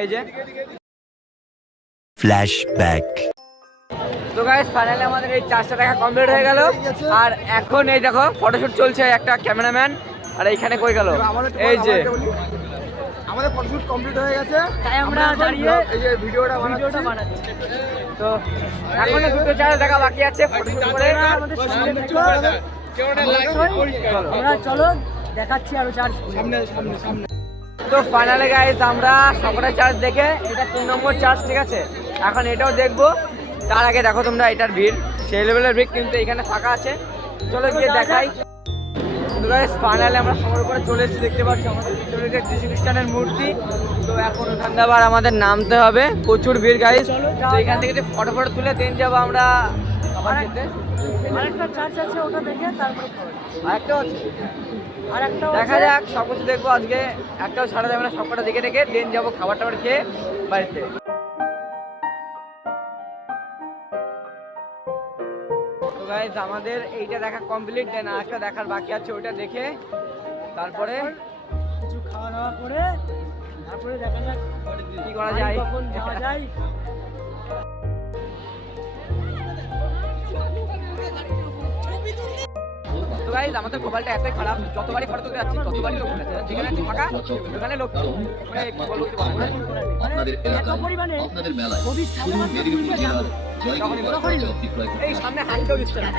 এই যে। Flashback. তো গাইস ফাইনালি আমাদের এই চারশো টাকা কমপ্লিট হয়ে গেল। আর এখন এই দেখো ফটোশুট চলছে একটা ক্যামেরাম্যান আর এইখানে কই গেল? এই যে। আমাদের ফটোশুট কমপ্লিট হয়ে গেছে। তাই আমরা দাঁড়িয়ে এই যে ভিডিওটা ভিডিওটা বানাচ্ছি। তো এখন দুটো চার টাকা বাকি আছে ফটোশুট করে। আমাদের চলো। দেখাচ্ছি আরও চার্জ সামনে সামনে সামনে। তো ফাইনালে গাইস আমরা সকালের চার্জ দেখে এটা তিন নম্বর চার্জ ঠিক আছে? এখন এটাও দেখব। তার আগে দেখো তোমরা এটার ভিড়। সেই লেভেলের ভিড় কিন্তু এখানে ফাঁকা আছে। চলো গিয়ে দেখাই। তো ফাইনালি আমরা সবার উপরে চলে এসেছি দেখতে পাচ্ছি আমাদের যে যীশু খ্রিস্টানের মূর্তি। তো এখন আবার আমাদের নামতে হবে। প্রচুর ভিড় গাইস তো এখান থেকে ফটো ফটো তুলে দিন যাব আমরা খেতে আরেকটা চার্জ আছে ওটা দেখে তারপরে আরেকটাও আছে। আরেকটা দেখা যাক সব কিছু দেখব আজকে। একটাও ছাড়া যাবে না সবকটা দেখে দেখে দেন যাব খাবার টাবার খেয়ে বাড়িতে। গাইজ আমাদের এইটা দেখা কমপ্লিট দেন আরেকটা দেখার বাকি আছে ওইটা দেখে তারপরে কিছু খাওয়া দাওয়া করে তারপরে দেখা যাক কি করা যায়। কখন যাওয়া যায়। গাইজ আমাদের মোবাইলটা এতই খারাপ যতবারই ফটো তুলতে যাচ্ছি ততবারই লোক আছে যেখানে আছে ফাঁকা ওখানে লোক মানে কি বলব। আপনাদের এত পরিমাণে আপনাদের মেলায় এই সামনে হাঁটতেও দিচ্ছে না।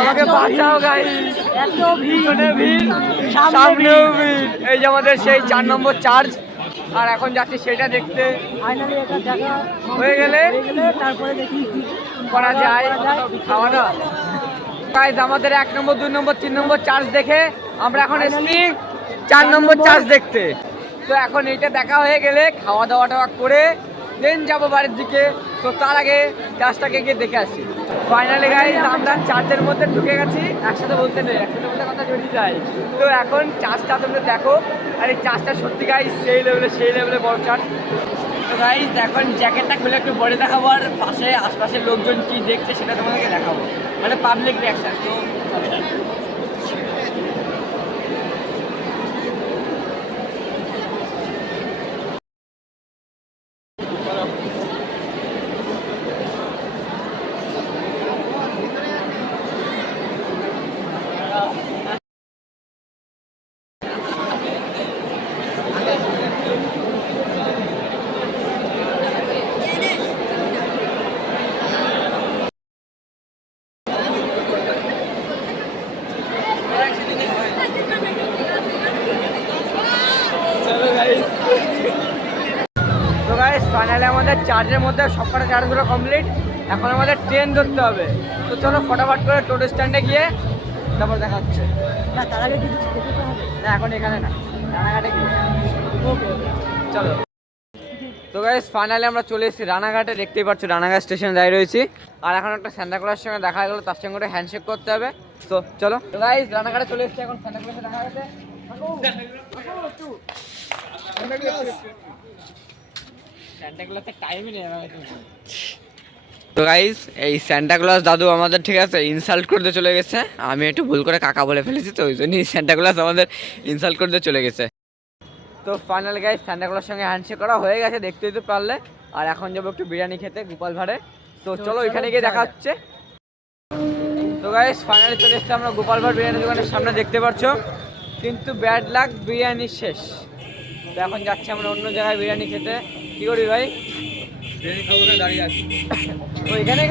আমাকে বাঁচাও এত ভিড়। ভিড় সামনেও ভিড়। এই যে আমাদের সেই চার নম্বর চার্জ আর এখন যাচ্ছি সেটা দেখতে। হয়ে গেলে তারপরে দেখি করা যায়। খাওয়া দাওয়া গাইস আমাদের এক নম্বর দুই নম্বর তিন নম্বর চার্জ দেখে আমরা এখন এসছি চার নম্বর চার্জ দেখতে। তো এখন এইটা দেখা হয়ে গেলে খাওয়া দাওয়া টাওয়া করে দেন যাব বাড়ির দিকে। তো তার আগে চার্জটাকে গিয়ে দেখে আসি। ফাইনালি গাইস আমরা চার্জের মধ্যে ঢুকে গেছি। একসাথে বলতে নেই, একসাথে বলতে কথা জড়িয়ে যায়। তো এখন চার্জটা তোমরা দেখো, আর এই চার্জটা সত্যি গাইজ সেই লেভেলে সেই লেভেলে বড় চার্জ তো গাইস এখন জ্যাকেটটা খুলে একটু পরে দেখাবো, আর পাশে আশপাশের লোকজন কি দেখছে সেটা তোমাদেরকে দেখাবো। মানে পাবলিক রিয়াকশন তো তো গাইস ফাইনালি আমাদের চার্জের মধ্যে সবকটা চার্জগুলো কমপ্লিট এখন আমাদের ট্রেন ধরতে হবে। তো চলো ফটাফট করে টোটো স্ট্যান্ডে গিয়ে তারপর দেখা হচ্ছে না তার আগে না এখন এখানে না। রানাঘাটে গিয়ে। চলো। তো গাইস ফাইনালি আমরা চলে এসেছি রানাঘাটে। দেখতেই পাচ্ছ রানাঘাট স্টেশনে দাঁড়িয়ে রয়েছি। আর এখন একটা স্যান্টা ক্লজের সঙ্গে দেখা গেলো। তার সঙ্গে একটা হ্যান্ডশেক করতে হবে। তো চলো। তো গাইস রানাঘাটে চলে এসেছি এখন স্যান্টা দেখা গেছে তো গাইস এই স্যান্টা ক্লজ দাদু আমাদের ঠিক আছে ইনসাল্ট করতে চলে গেছে। আমি একটু ভুল করে কাকা বলে ফেলেছি তো ওই জন্যই স্যান্টা ক্লজ আমাদের ইনসাল্ট করতে চলে গেছে। তো ফাইনাল গাইস স্যান্টা ক্লজের সঙ্গে হ্যান্ডশেক করা হয়ে গেছে দেখতেই তো পারলে। আর এখন যাব একটু বিরিয়ানি খেতে গোপাল ভাড়ে। তো চলো ওইখানে গিয়ে দেখা হচ্ছে তো গাইস ফাইনালি চলে এসেছে আমরা গোপাল ভাড় বিরিয়ানি দোকানের সামনে দেখতে পাচ্ছ? কিন্তু ব্যাড লাক বিরিয়ানি শেষ। তো এখন যাচ্ছি আমরা অন্য জায়গায় বিরিয়ানি খেতে। কি করি ভাই? বিরিয়ানি খাব দাঁড়িয়ে আছি। ওইখানে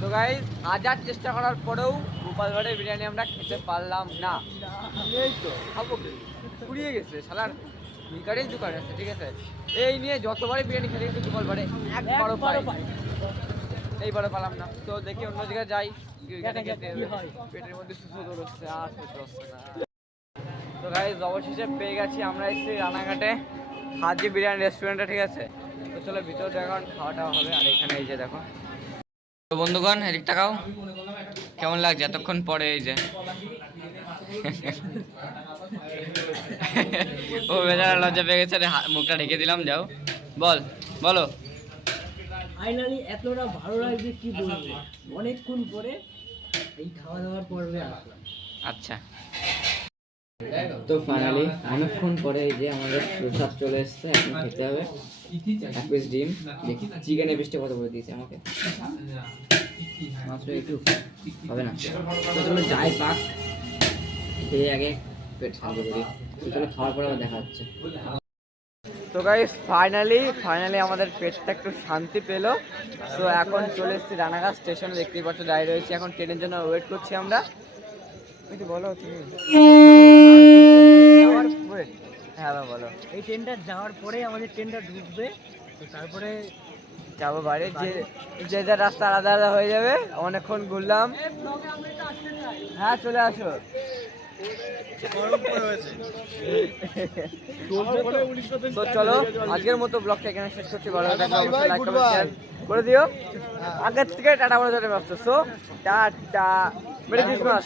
তো গাইস হাজার চেষ্টা করার পরেও গোপাল ভাড়ের বিরিয়ানি আমরা খেতে পারলাম না। এই তো। খাব ফুরিয়ে গেছে শালার। মিকারেই দোকান আছে ঠিক আছে? এই নিয়ে যতবারই বিরিয়ানি খেতে গেছি গোপাল ভাড়ে একবারও পাই এইবারও পেলাম না। তো দেখি অন্য জায়গায় যাই। পেটের মধ্যে সুস্থ দৌড়চ্ছে আর সহ্য হচ্ছে না। তো গাইজ অবশেষে পেয়ে গেছি। আমরা এসেছি রানাঘাটে। হাজি বিরিয়ানি রেস্টুরেন্টে ঠিক আছে? তো চলো ভিতরে এখন খাওয়া টাওয়া হবে। আর এখানে এই যে দেখো। তো বন্ধুগণ এদিক তাকাও কেমন লাগছে? এতক্ষণ পরে এই যে। ও বেচারা লজ্জা পেয়ে গেছে। মুখটা ঢেকে দিলাম যাও। বল বলো। ফাইনালি এতটা ভালো লাগছে কি বলব? অনেকক্ষণ পরে এই খাওয়া দাওয়ার পর্বে আসলাম। আচ্ছা। তো ফাইনালি অনেকক্ষণ পরে এই যে আমাদের প্রসাদ চলে এসছে এখন খেতে হবে। এক পিস ডিম। দেখি চিকেনের পিসটা কত করে দিয়েছে আমাকে? মাত্র একটু হবে না? তো চলো যাই পাক খেয়ে আগে পেট শান্ত করি। তো চলো খাওয়ার পরে আবার দেখা হচ্ছে। তো গাইস ফাইনালি ফাইনালি আমাদের পেটটা একটু শান্তি পেল। তো এখন চলে এসেছি রানাঘাট স্টেশনে দেখতেই পাচ্ছ দাঁড়িয়ে রয়েছি। এখন ট্রেনের জন্য ওয়েট করছি আমরা। একটু বলো তুমি। হ্যাঁ বলো। এই ট্রেনটা যাওয়ার পরে আমাদের ট্রেনটা ঢুকবে। তো তারপরে যাব বাড়ি। যে যে যার রাস্তা আলাদা আলাদা হয়ে যাবে। অনেকক্ষণ ঘুরলাম। হ্যাঁ চলে আসো। তো চলো আজকের মতো ব্লগটা এখানে শেষ করছি। ভালো করে দিও। আগের থেকে টাটা বলে ধরে ব্যস্ত সো টাটা। মেরে ক্রিসমাস